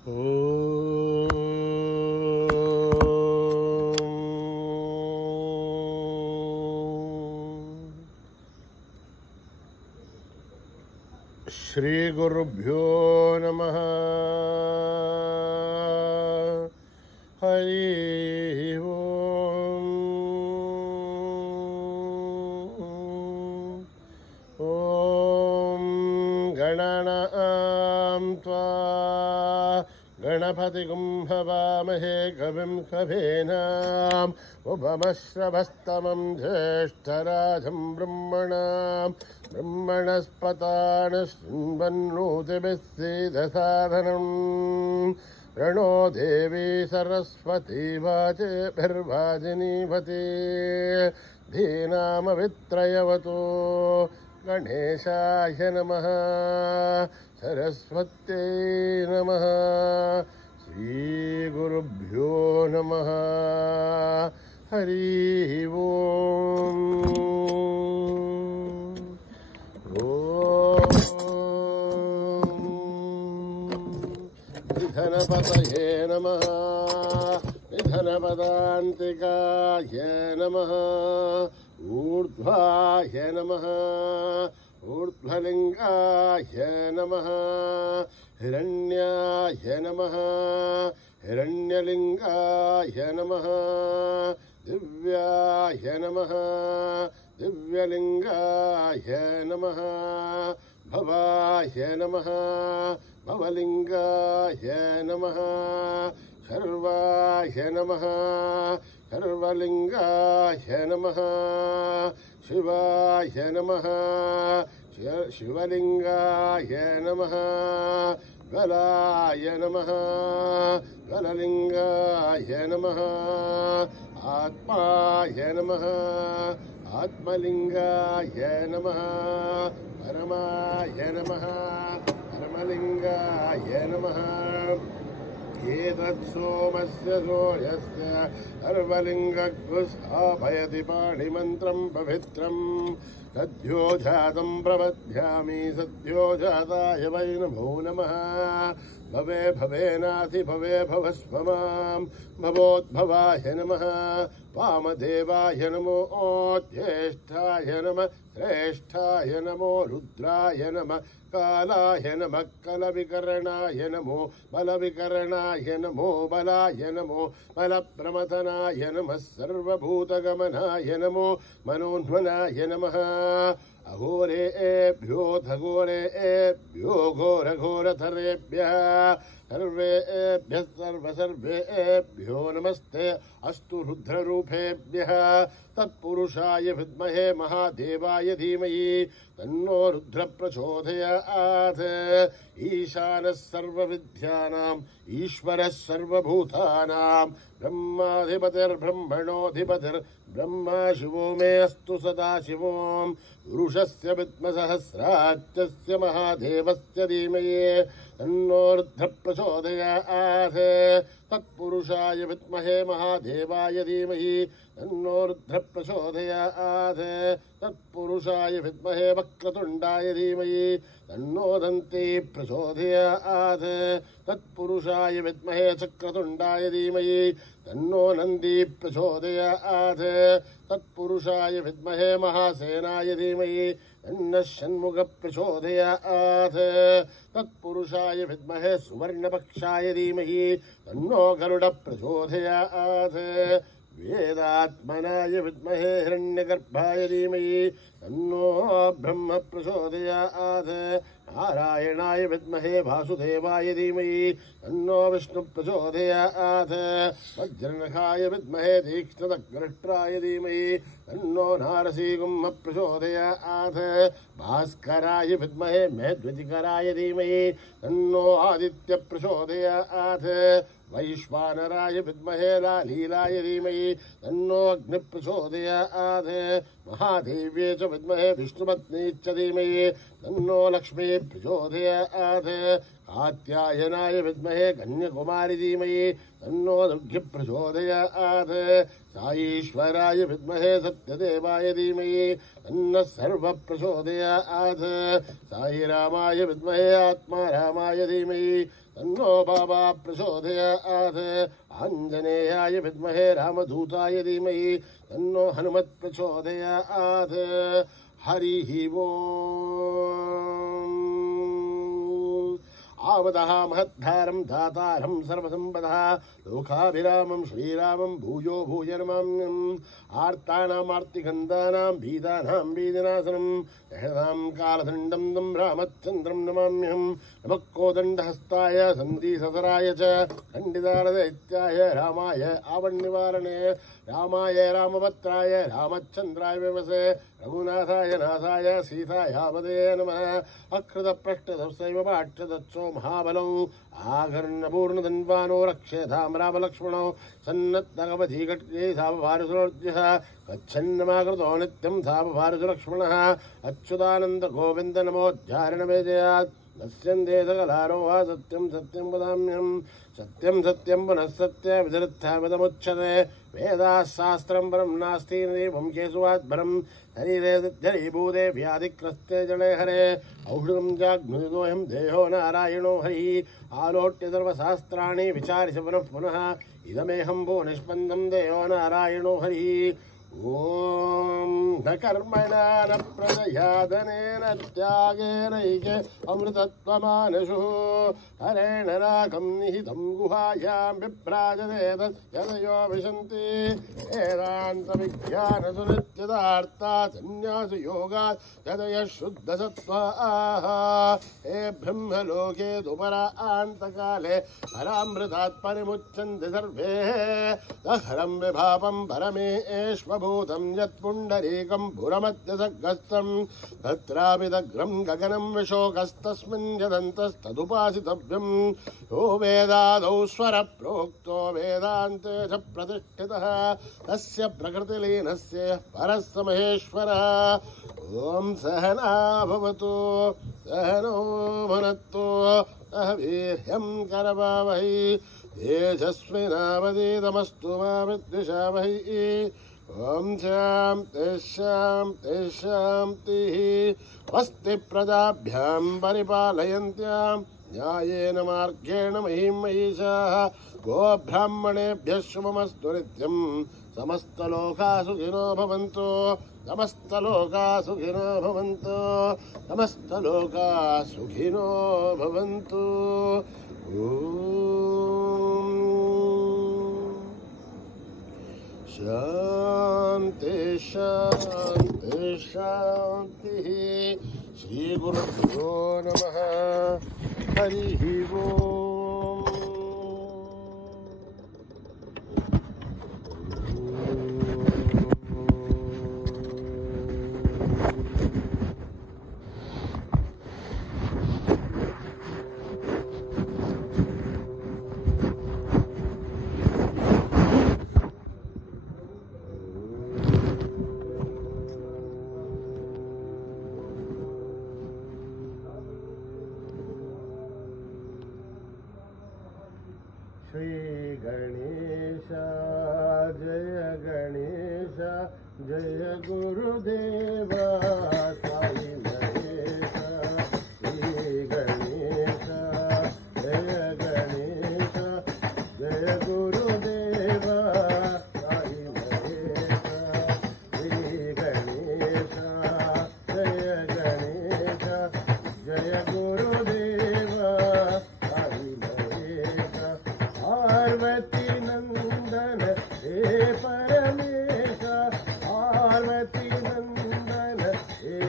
श्री गुरुभ्यो नमः। हरि ओम। ओम गणानां त्वा गणपतिगुं हवामहे कविं कवीनाम् उपमश्रवस्तमं ज्येष्ठराजं ब्रह्मणस्पतान् शृण्वन्नोतिभिः सीदसादनम्। प्रणो देवी सरस्वती वाचेभिर्वाजिनीवती धीनामवित्रयवतु। गणेशाय नमः। सरस्वत्यै नमः। श्रीगुरुभ्यो नमः। हरि ओम। निधनपतये नमः। निधनपदान्तिकाय नमः। ऊर्ध्वाय नमः। ऊर्ध्वलिङ्गाय नमः। हिरण्याय नमः। हिरण्यलिङ्गाय नमः। दिव्याय नमः। दिव्यलिङ्गाय नमः। भवाय नमः। भवलिङ्गाय नमः। शर्वाय नमः। शर्वलिङ्गाय नमः। शिवाय नमः। शिवलिङ्गाय नमः। गलाय नमः। गललिङ्गाय नमः। आत्माय नमः। आत्मलिङ्गाय नमः। परमाय नमः। परमलिङ्गाय नमः। एतत्सोमस्य सूर्यस्य सर्वलिङ्गस्थापयति पाणिमन्त्रं पवित्रम्। सद्यो जातं प्रपद्यामि सद्यो जाताय वै नमो नमः। भवे भवेनाथि भवे भवस्व मां भवोद्भवाय नमः। वामदेवाय नमो ज्येष्ठाय नमः। श्रेष्ठाय नमो रुद्राय नमः। कालाय नमः। कलविकरणाय नमो बलविकरणाय नमो बलाय नमो बलप्रमथनाय नमः। सर्वभूतगमनाय नमो मनोन्मनाय नमः। अघोरेभ्यो घोरेभ्यो घोरघोरधरेभ्यः सर्वेभ्यः सर्वेभ्यो नमस्ते अस्तु रुद्ररूपेभ्यः। तत्पुरुषाय विद्महे महादेवाय धीमहि तन्नो रुद्र प्रचोदयात्। ईशानः सर्वविद्यानाम् ईश्वरः सर्वभूतानां ब्रह्माधिपतिर्ब्रह्मणोऽधिपतिर्ब्रह्मा शिवो मे अस्तु सदा शिवोम्। पुरुषस्य विद्मसहस्राच्यस्य महादेवस्य धीमहि तन्नो रुद्र प्रचोदयात्। तत्पुरुषाय विद्महे महादेवाय धीमहि तन्नो रुद्र प्रचोदयात्। तत्पुरुषाय विद्महे वक्रतुण्डाय धीमहि तन्नो दन्ती प्रचोदयात्। तत्पुरुषाय विद्महे चक्रतुण्डाय धीमहि तन्नो नन्दी प्रचोदयात्। तत्पुरुषाय विद्महे महासेनाय धीमहि तन्नः षण्मुख प्रचोदयात्। तत्पुरुषाय विद्महे सुवर्णपक्षाय धीमहि तन्नो गरुड प्रचोदयात्। वेदात्मनाय विद्महे हिरण्यगर्भाय धीमहि तन्नो ब्रह्म प्रचोदयात्। नारायणाय विद्महे वासुदेवाय धीमहि तन्नो विष्णु प्रचोदयात्। वज्रनखाय विद्महे तीक्ष्णदग्रष्ट्राय धीमहि तन्नो नारसिंह प्रचोदयात्। भास्कराय विद्महे मेध्वतिकराय धीमहि तन्नो आदित्य प्रचोदयात्। वैश्वानराय विद्महे लीलाय धीमहि तन्नो अग्नि प्रचोदयात्। महादेव्ये च विद्महे विष्णुपत्नी च धीमहि तन्नो लक्ष्मी प्रचोदयात्। कात्यायनाय विद्महे कन्याकुमारी धीमहि तन्नो दुर्गे प्रचोदयात्। साईश्वराय विद्महे सत्यदेवाय धीमहि तन्नः सर्वः प्रचोदयात् साई रामाय विद्महे आत्मा रामाय धीमहि तन्नो बाबा प्रचोदयात् आञ्जनेयाय विद्महे रामदूताय धीमहि तन्नो हनुमत् प्रचोदयात् हरिः ओम् आवदः महद्धारं दातारं सर्वसम्पदः लोकाभिरामं श्रीरामं भूयो भूय नमाम्यहम् आर्तानाम् आर्तिगन्धानां भीदानां भीदिनाशनं यशतां कालदण्डं तं रामचन्द्रं नमाम्यहम् नमः कोदण्डहस्ताय सन्धिससराय च खण्डितारदैत्याय रामाय आवन्निवारणे रामाय रामभद्राय रामचन्द्राय विमसे रघुनाथाय नाथाय सीतायापदे नमः अकृतपृष्ठदस्यैव पाठ्यदत्सो महाबलौ आकर्णपूर्णधन्वानो रक्षेतां रामलक्ष्मणौ सन्नद्धगवधी कट्के सावभारुसुरोर्जः गच्छन्नमाकृतो नित्यं सावभारुसुलक्ष्मणः अच्युतानन्द गोविन्द नमोद्धारणमेजयात् नश्यन्ते सकलारोहा सत्यं सत्यं वदाम्यहम् सत्यं सत्यं पुनः सत्यं विदर्थापदमुच्यते वेदाः शास्त्रं परं नास्ति नैवं केशवाद्भरं शरीरे जरीभूते व्याधिग्रस्ते जले हरे औषधं जाग्नुदोऽयं देहो नारायणो हरिः आलोट्य सर्वशास्त्राणि विचार्य पुनः पुनः इदमेहं भो निष्पन्दं देहो नारायणो हरिः ओम न कर्मणा न प्रजया धनेन त्यागेनैके अमृतत्वमानशु हरेण रागं निहितं गुहायां विभ्राजते तद्यदयो विशन्ति वेदान्तविज्ञानसुनित्यतार्था सन्न्यासयोगात् यदयः शुद्धसत्त्वाः हे ब्रह्मलोके दुपरान्तकाले परामृतात् परिमुच्यन्ते सर्वे दहरं विभावं परमेश्वर भूतं यत्पुण्डरीकं पुरमध्यसग्गस्तं तत्रापि दग्रं गगनं विशोकस्तस्मिन् यदन्तस्तदुपासितव्यं यो वेदादौ स्वरप्रोक्तो वेदान्ते च प्रतिष्ठितः तस्य प्रकृतिलीनस्य परः स महेश्वरः ॐ सहना भवतु सहनो भुनक्तु सह वीर्यं करवावहै तेजस्विनावधीतमस्तु मा विद्विषावहै ओम शांति शांति शांतिः स्वस्ति प्रजाभ्यां परिपालयन्त्यां न्यायेन मार्गेण महीं महिषाः गोब्राह्मणेभ्यः शुभमस्तु नित्यं समस्तलोकाः सुखिनो भवन्तु समस्तलोकाः सुखिनो भवन्तु समस्तलोकाः सुखिनो भवन्तु शांति शांति शांति श्री गुरुभ्यो नमः हरिः ओम् श्री गणेश जय गणेश जय गुरुदेव साई महेश श्री गणेश जय गणेश जय गुरुदेव साई महेश श्री गणेश जय गणेश जय गुरुदेव साई महेश पार्वती नंदन हे परमेश पार्वती नंदन हे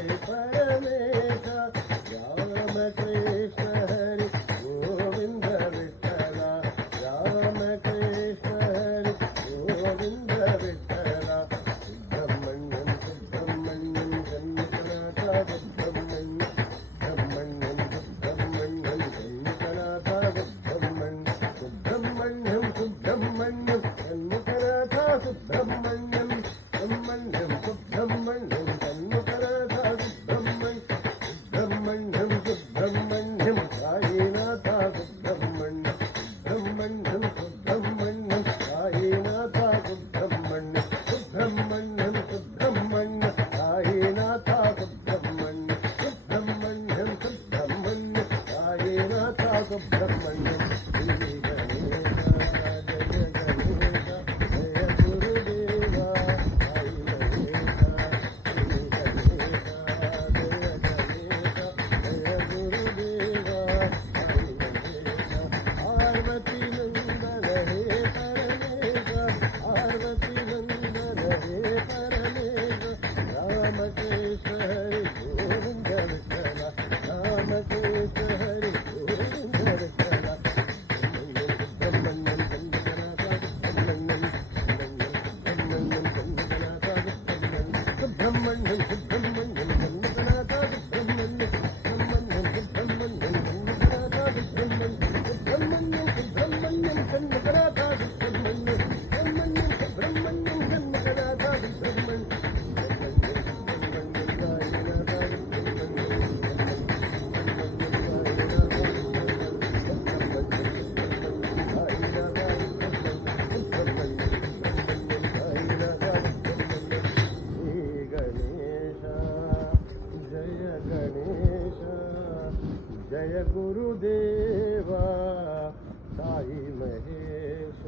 जय गुरुदेवा साई महेश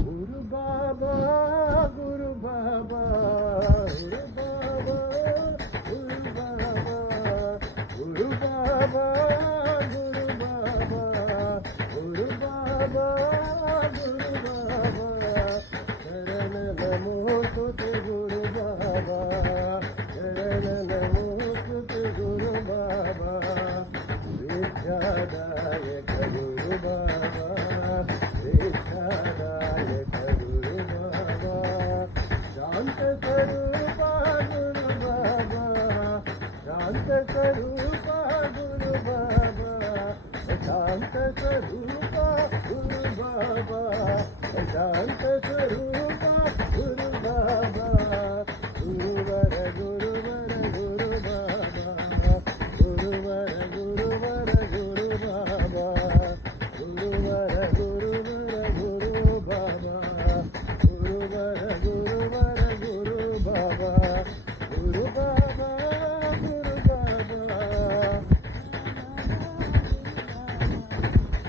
गुरु बाबा गुरु बाबा गुरु बाबा गुरु बाबा गुरु बाबा गुरु बाबा गुरु बाबा शरण नमो तुते गुरु बाबा शरण नमो तुते गुरु बाबा विद्यादायक गुरु बाबा विद्यादायक गुरु बाबा शांत स्वरूपा गुरु बाबा शांत स्वरूपा गुरु बाबा शांत स्वरूपा गुरु बाबा शांत स्वरूपा गुरु बाबा गुरुवर गुरुवर गुरु बाबा गुरुवर गुरुवर गुरु बाबा गुरुवर गुरुवर गुरु बाबा गुरुवर गुरुवर गुरु बाबा गुरु बाबा गुरु बाबा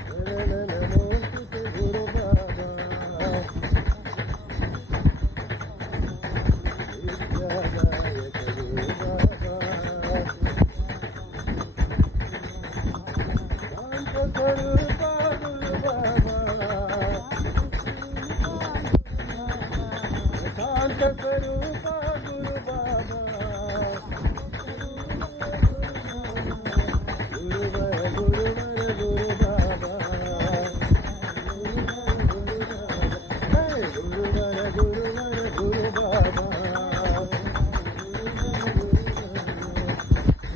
शरण नमो तुते गुरु बाबा विद्यादायक गुरु बाबा शांत स्वरूपा गुरु बाबा शांत स्वरूपा गुरु बाबा गुरुवर गुरुवर गुरु बाबा गुरुवर गुरुवर गुरु बाबा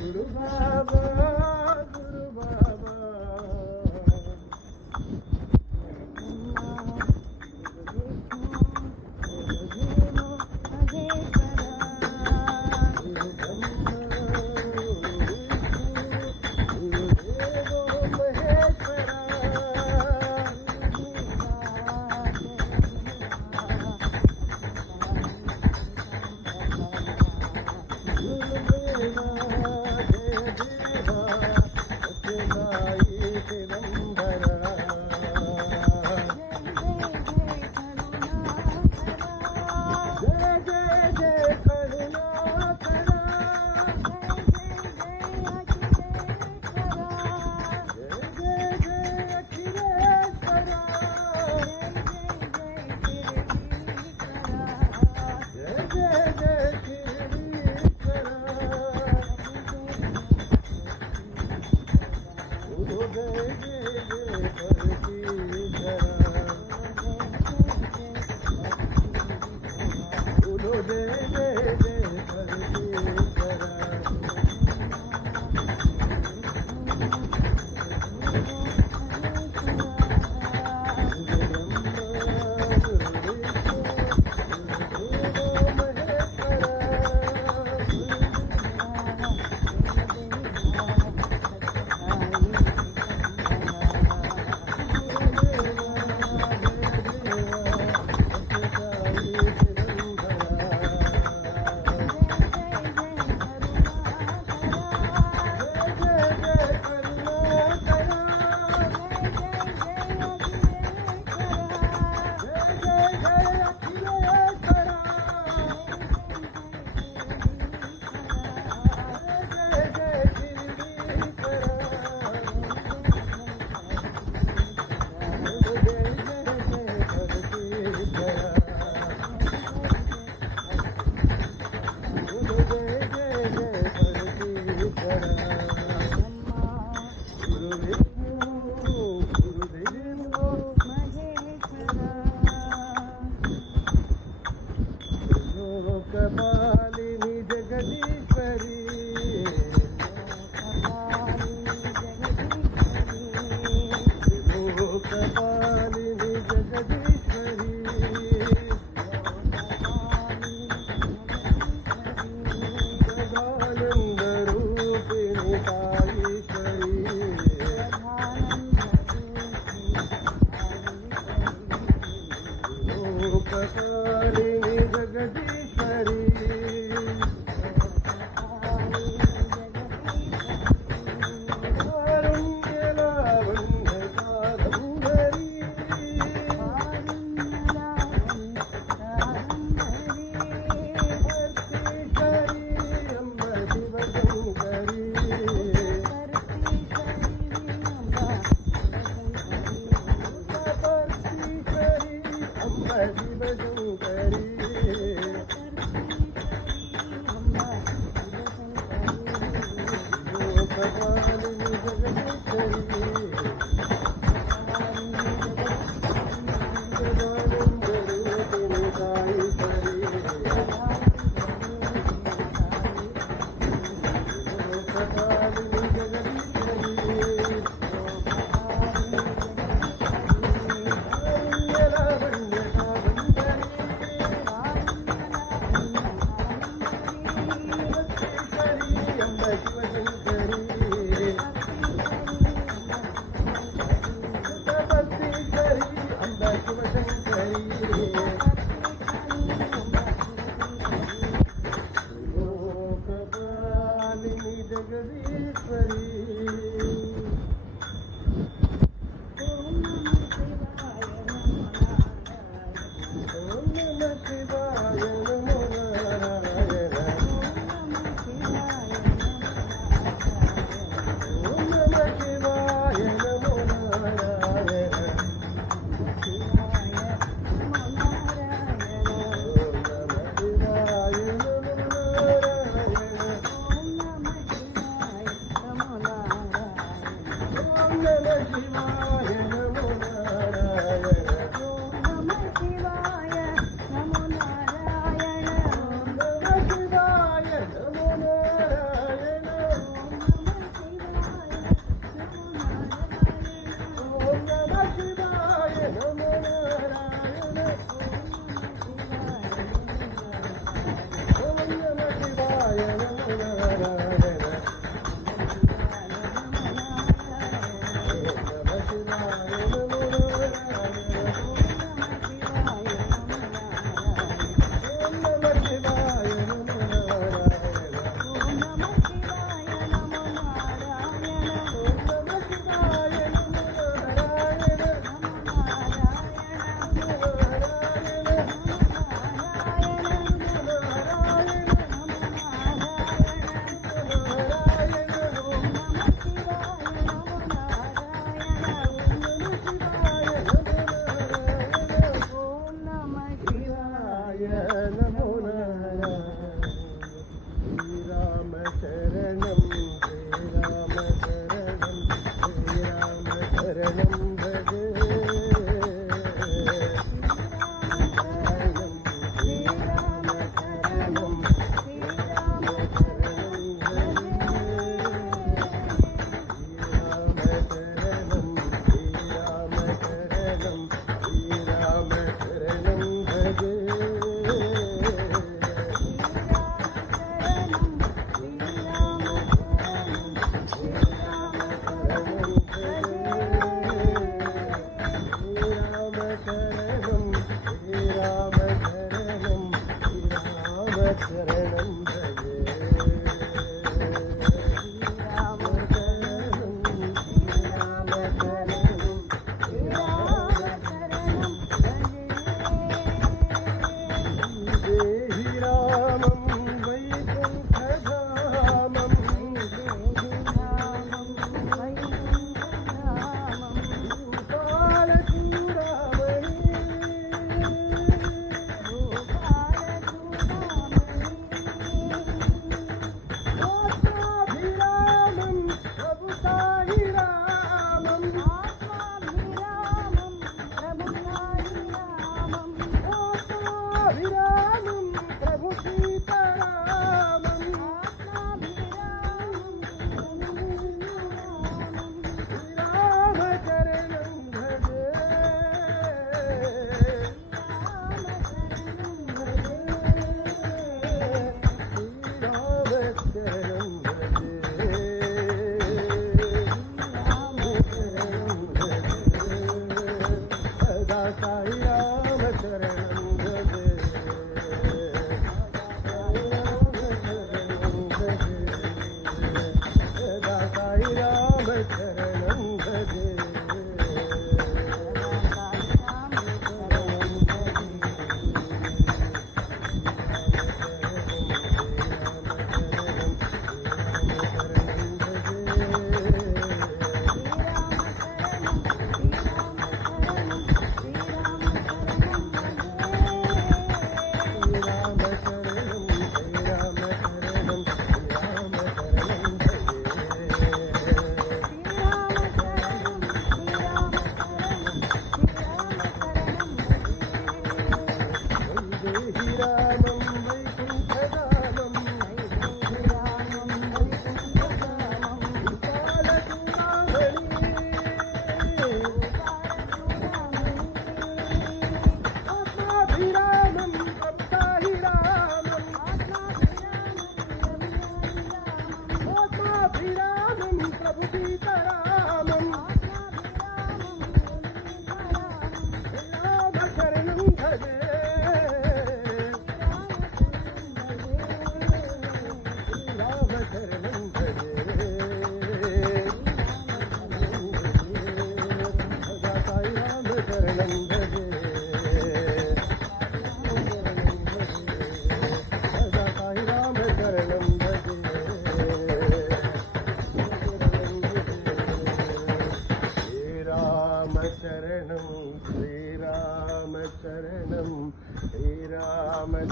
गुरु बाबा गुरु बाबा लोकपालिनी जगदीश्वरी लोकपालिनी जगदीश्वरी सदानंद रूपिणी ताईश्वरी लोकपालिनी जगदीश्वरी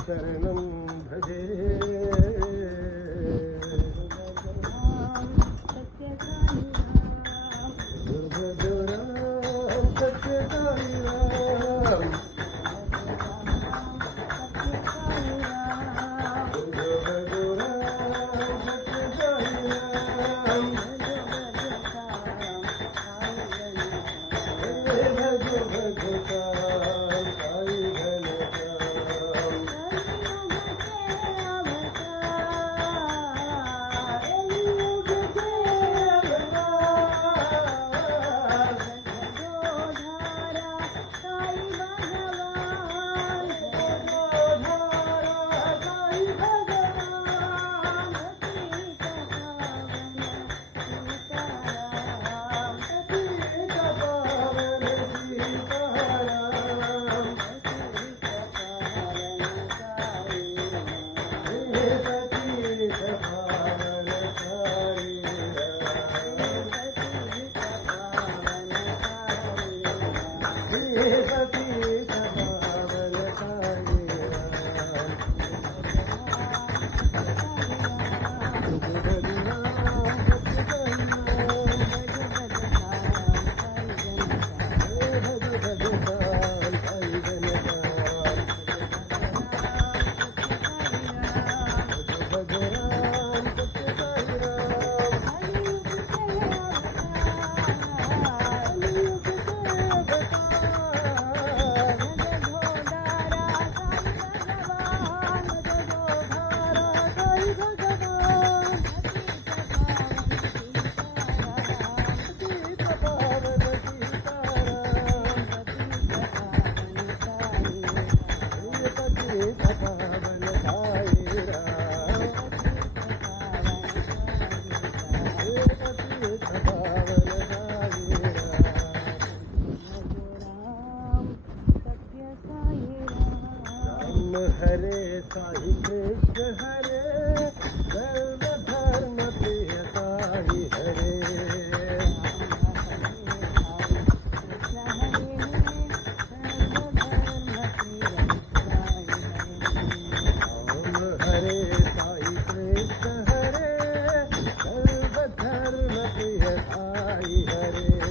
शरणं भजे हरे साई कृष्ण हरे सर्वधर्म प्रिय साई हरे ओम हरे साई कृष्ण हरे सर्वधर्म प्रिय साई हरे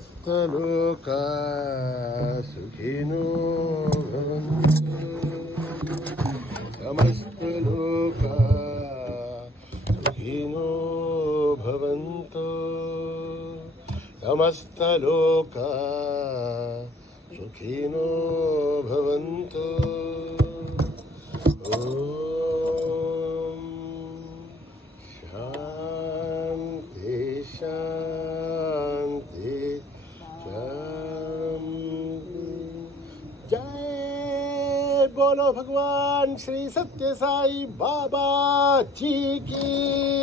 समस्त लोका सुखिनो भवन्तु समस्त लोका सुखिनो भवन्तु समस्त लोका सुखिनो भवन्तु ॐ शान्ति शान्ति शान्ति जय बोलो भगवान श्री सत्य साई बाबा जी की